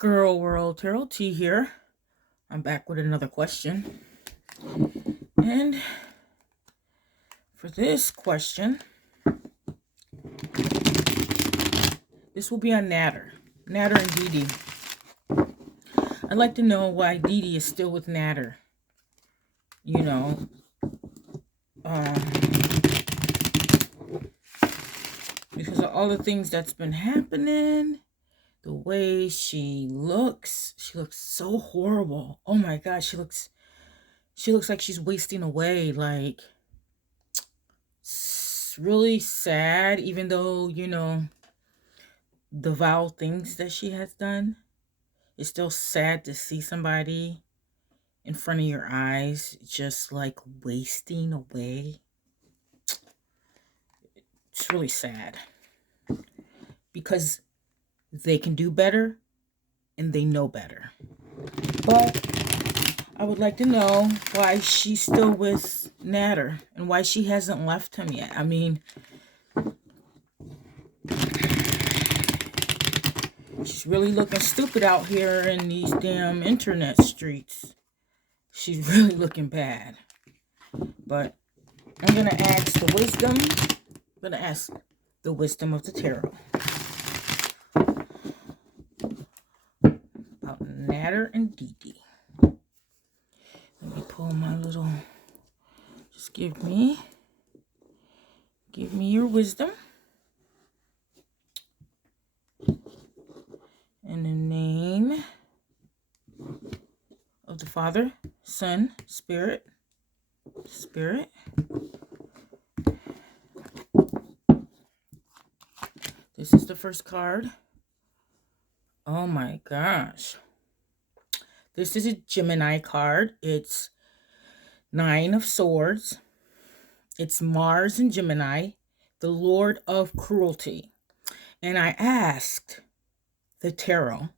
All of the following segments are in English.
Girl World Tarot T here. I'm back with another question. And for this question, this will be on Nader. Nader and Dee Dee. I'd like to know why Dee Dee is still with Nader. You know, because of all the things that's been happening, the way she looks so horrible. Oh my God, she looks like she's wasting away. Like, it's really sad, even though, the vile things that she has done. It's still sad to see somebody in front of your eyes just like wasting away. It's really sad because they can do better and they know better. But I would like to know why she's still with Nader and why she hasn't left him yet. I mean, she's really looking stupid out here in these damn internet streets. She's really looking bad. But I'm going to ask the wisdom. I'm going to ask the wisdom of the tarot about Nader and Dee Dee. Let me pull my little... Just give me your wisdom. In the name of the Father, Son, Spirit. This is the first card. Oh my gosh. This is a Gemini card. It's 9 of Swords. It's Mars and Gemini, the Lord of Cruelty. And I asked the tarot,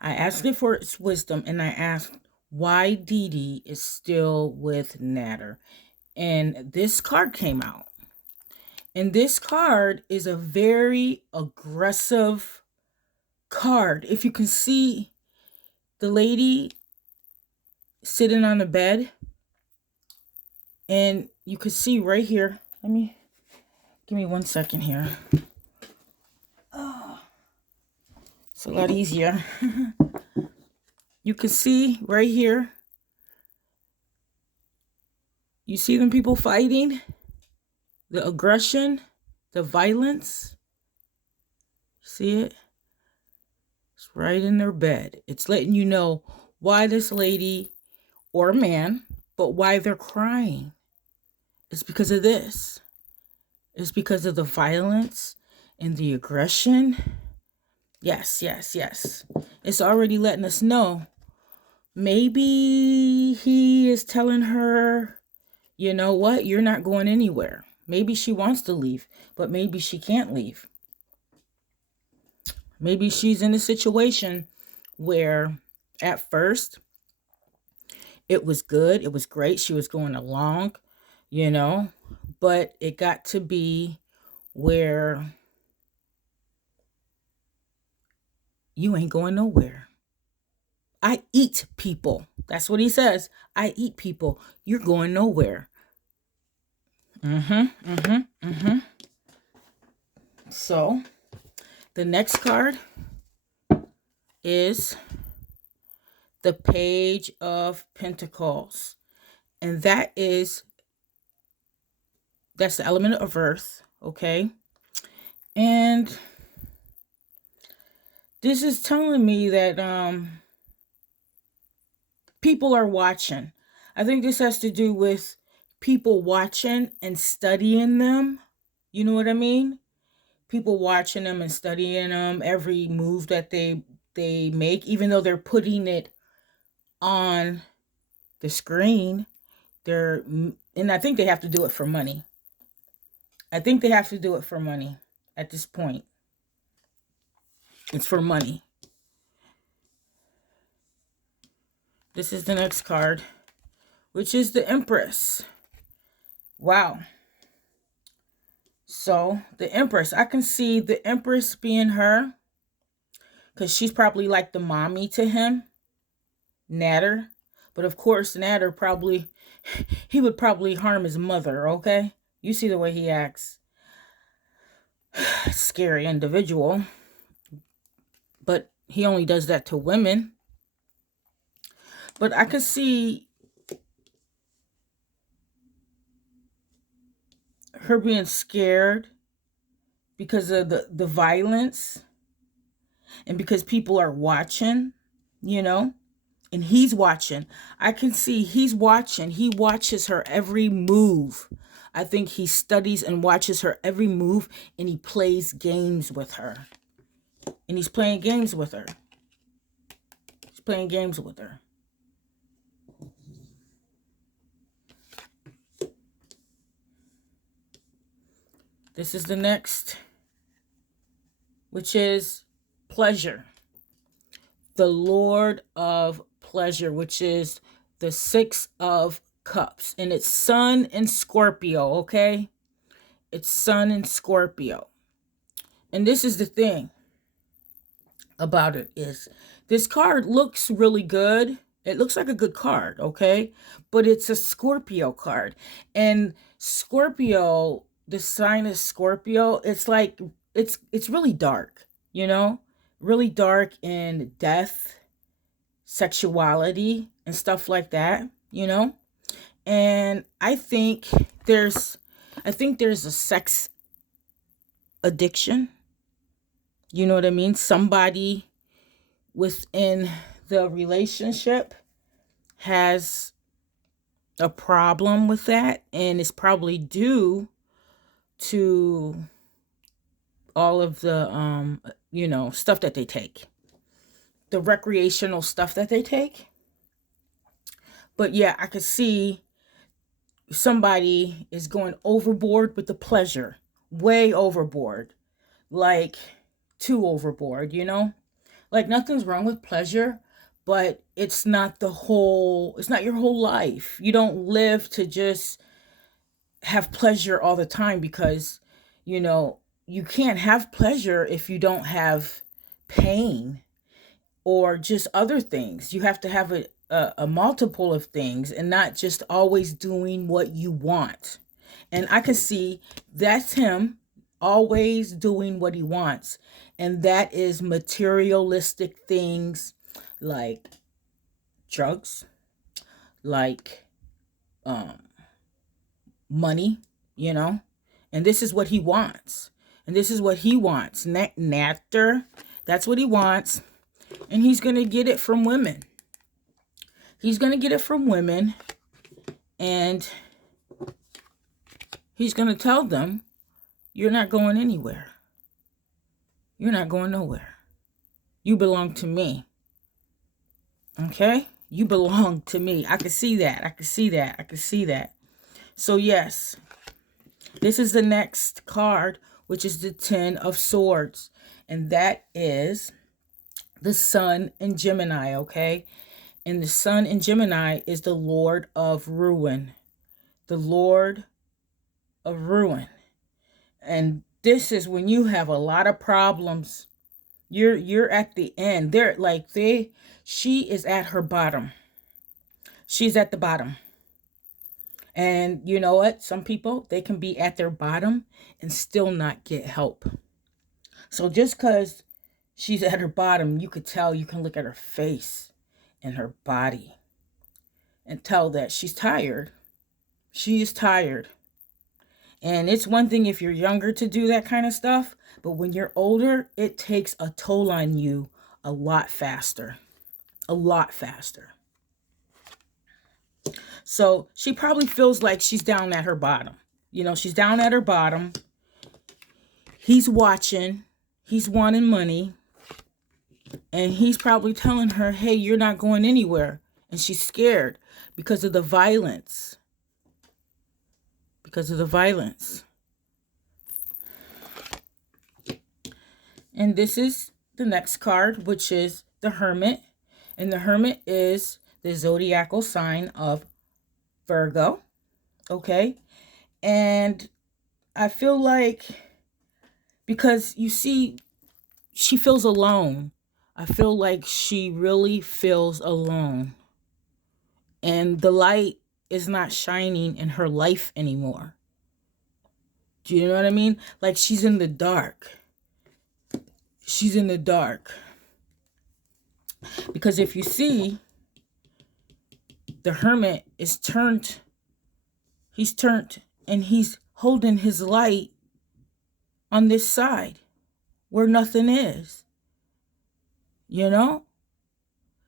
I asked it for its wisdom, and I asked why Dee Dee is still with Nader. And this card came out. And this card is a very aggressive card. If you can see the lady sitting on the bed, and you can see right here. Give me 1 second here. Oh, it's a lot easier. You can see right here. You see them people fighting? The aggression, the violence. See it? It's right in their bed. It's letting you know why this lady or man, but why they're crying. It's because of this. It's because of the violence and the aggression. Yes. It's already letting us know. Maybe he is telling her, you know what, you're not going anywhere. Maybe she wants to leave, but maybe she can't leave. Maybe she's in a situation where at first it was good, it was great, she was going along, but it got to be where you ain't going nowhere. I eat people. That's what he says. I eat people. You're going nowhere. So, the next card is the Page of Pentacles. And that's the element of earth, okay? And this is telling me that people are watching. I think this has to do with people watching and studying them. You know what I mean? People watching them and studying them, every move that they make, even though they're putting it on the screen. And I think they have to do it for money. I think they have to do it for money at this point. It's for money. This is the next card, which is the Empress. Wow. So the Empress, I can see the Empress being her, because she's probably like the mommy to him, Nader. But of course, Nader probably, he would probably harm his mother, okay? You see the way he acts. Scary individual. But he only does that to women. But I could see her being scared because of the violence and because people are watching, you know, and he's watching. I can see he's watching. He watches her every move. I think he studies and watches her every move, and he plays games with her. And he's playing games with her. He's playing games with her. This is the next, which is pleasure. The Lord of Pleasure, which is the Six of Cups. And it's Sun in Scorpio, okay? It's Sun in Scorpio. And this is the thing about it is this card looks really good. It looks like a good card, okay? But it's a Scorpio card. And Scorpio, the sign is Scorpio, it's like it's really dark, you know? Really dark in death, sexuality, and stuff like that, you know? And I think there's a sex addiction. You know what I mean? Somebody within the relationship has a problem with that, and it's probably due to all of the stuff that they take, the recreational stuff that they take. But yeah, I could see somebody is going overboard with the pleasure, way overboard, like too overboard, you know? Like nothing's wrong with pleasure, but it's not your whole life. You don't live to just have pleasure all the time because, you can't have pleasure if you don't have pain or just other things. You have to have a multiple of things and not just always doing what you want. And I can see that's him always doing what he wants. And that is materialistic things like drugs, like money, And this is what he wants. And this is what he wants. Nader, that's what he wants. And he's going to get it from women. He's going to get it from women. And he's going to tell them, you're not going anywhere. You're not going nowhere. You belong to me. Okay? You belong to me. I can see that. I can see that. I can see that. So yes, this is the next card, which is the 10 of Swords. And that is the Sun in Gemini, okay? And the Sun in Gemini is the Lord of Ruin. The Lord of Ruin. And this is when you have a lot of problems. You're at the end. She is at her bottom. She's at the bottom. And you know what? Some people, they can be at their bottom and still not get help. So just because she's at her bottom, you could tell, you can look at her face and her body and tell that she's tired. She is tired. And it's one thing if you're younger to do that kind of stuff, but when you're older, it takes a toll on you a lot faster. A lot faster. So she probably feels like she's down at her bottom. She's down at her bottom. He's watching. He's wanting money. And he's probably telling her, hey, you're not going anywhere. And she's scared because of the violence. Because of the violence. And this is the next card, which is the Hermit. And the Hermit is the zodiacal sign of Virgo. Okay. And I feel like, because you see, she feels alone. I feel like she really feels alone. And the light is not shining in her life anymore. Do you know what I mean? Like she's in the dark. She's in the dark. Because if you see, the hermit is turned. He's turned and he's holding his light on this side where nothing is. You know?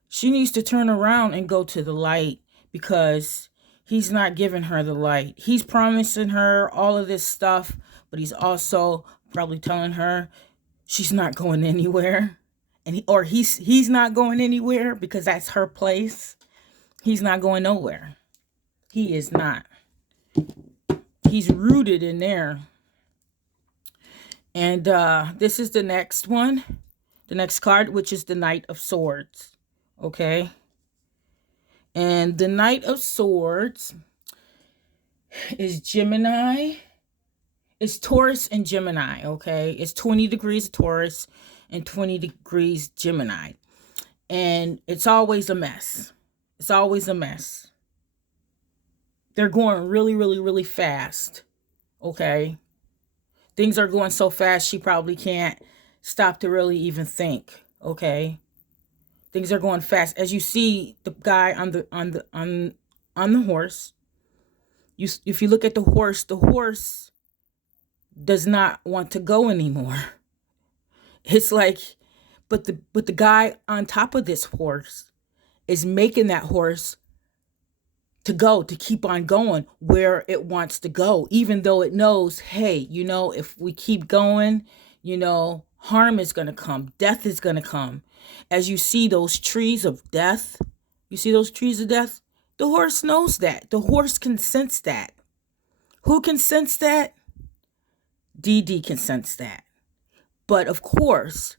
She needs to turn around and go to the light because he's not giving her the light. He's promising her all of this stuff, but he's also probably telling her she's not going anywhere. And he's not going anywhere because that's her place. He's not going nowhere. He is not. He's rooted in there. And this is the next one. The next card, which is the Knight of Swords. Okay. And the Knight of Swords is Gemini. It's Taurus and Gemini, okay? It's 20 degrees Taurus and 20 degrees Gemini. And it's always a mess. It's always a mess. They're going really, really, really fast, okay? Things are going so fast she probably can't stop to really even think, okay? Things are going fast. As you see the guy on the horse, if you look at the horse does not want to go anymore. It's like, but the guy on top of this horse is making that horse to keep on going where it wants to go, even though it knows, hey, if we keep going, harm is going to come, death is going to come. As you see those trees of death, the horse knows that. The horse can sense that. Who can sense that? Dee Dee can sense that. But of course,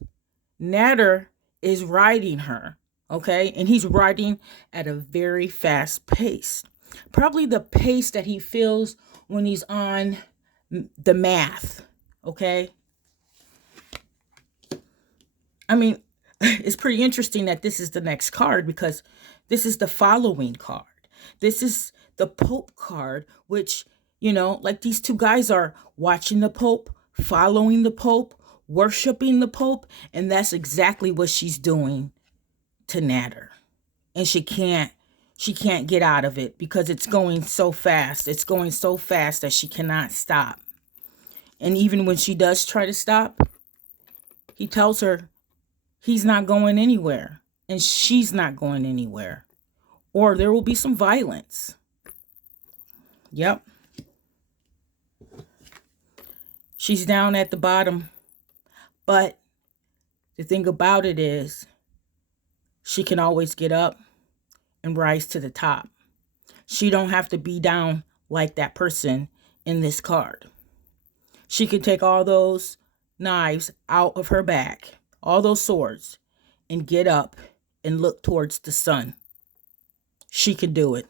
Nader is riding her, okay? And he's riding at a very fast pace. Probably the pace that he feels when he's on the math, okay? I mean, it's pretty interesting that this is the next card because this is the following card. This is the Pope card, which, like these two guys are watching the Pope, following the Pope, worshiping the Pope, and that's exactly what she's doing to Nader. And she can't get out of it because it's going so fast. It's going so fast that she cannot stop. And even when she does try to stop, he tells her he's not going anywhere and she's not going anywhere, or there will be some violence. Yep. She's down at the bottom. But the thing about it is she can always get up and rise to the top. She don't have to be down like that person in this card. She can take all those knives out of her back, all those swords, and get up and look towards the sun. She can do it.